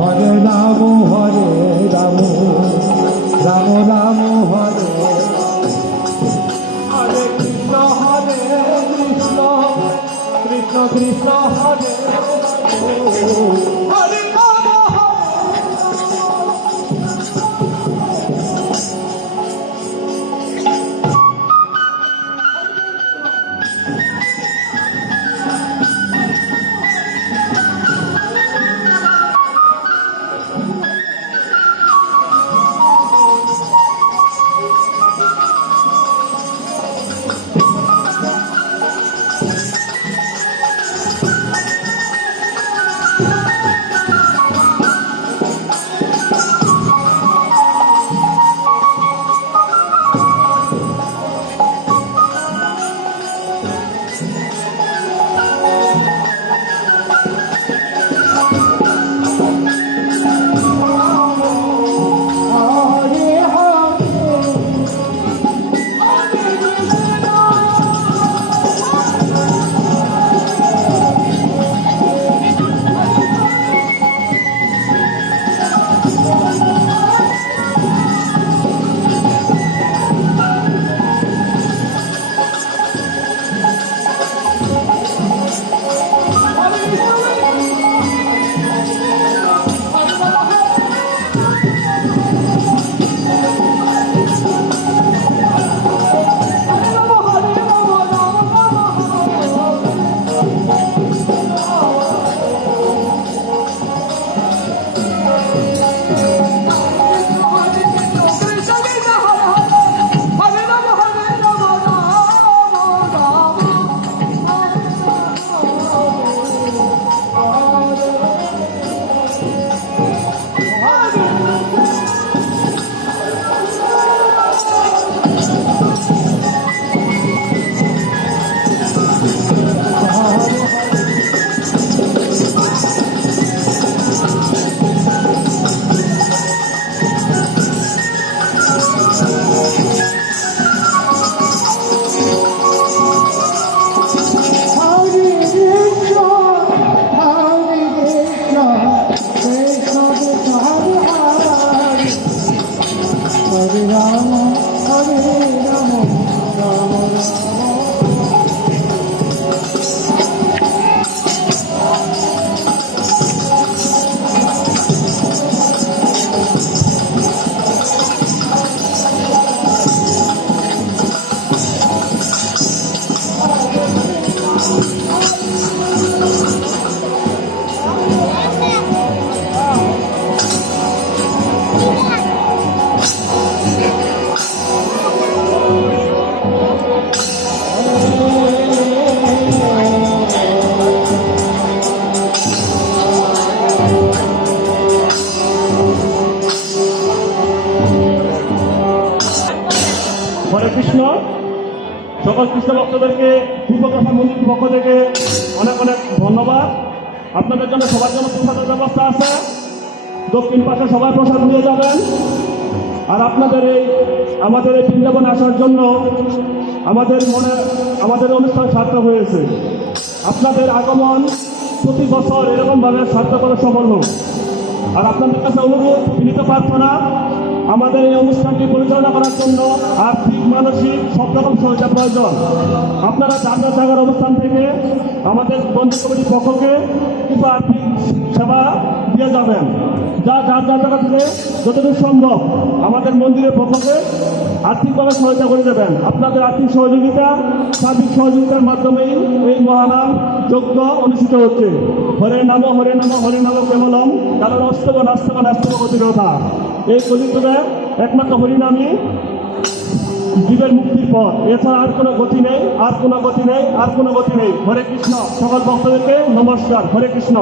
হরে রাম রাম রাম হরে হরে কৃষ্ণ কৃষ্ণ কৃষ্ণ হরে হরে রাম হরে কৃষ্ণ। সকল কৃষ্ণ ভক্তদেরকে পূর্বকথা মন্দির পক্ষ থেকে অনেক অনেক ধন্যবাদ। আপনাদের জন্য সবার জন্য প্রসাদের ব্যবস্থা আছে, দক্ষিণ পাশে সবাই প্রসাদ নিয়ে যাবেন। আর আপনাদের আমাদের এই বৃন্দাবনে আসার জন্য আমাদের অনুষ্ঠান সার্থক হয়েছে। আপনাদের আগমন প্রতি বছর এরকমভাবে সার্থক করে সফল হোক। আর আপনাদের কাছে অনুরোধ, বিনীত প্রার্থনা, আমাদের এই অনুষ্ঠানটি পরিচালনা করার জন্য আর্থিক মানসিক সব রকম সহায়তা প্রয়োজন। আপনারা যার জায়গার অবস্থান থেকে আমাদের মন্দির কমিটির পক্ষকে কিছু আর্থিক সেবা দিয়ে যাবেন। যার জায়গা থেকে যতটুকু সম্ভব আমাদের মন্দিরের পক্ষকে আর্থিকভাবে সহায়তা করে দেবেন। আপনাদের আর্থিক সহযোগিতা, সার্বিক সহযোগিতার মাধ্যমেই এই মহানাম যজ্ঞ অনুষ্ঠিত হচ্ছে। হরে নাম হরে নাম হরে নাম কেবলম কারণ অস্তব নাস্তব নাস্তব গতিরতা। এই কলিযুগে একমাত্র হরিনামই জীবের মুক্তির পথ, এছাড়া আর কোনো গতি নেই, আর কোনো গতি নেই, আর কোনো গতি নেই। হরে কৃষ্ণ। সকল ভক্তদেরকে নমস্কার। হরে কৃষ্ণ।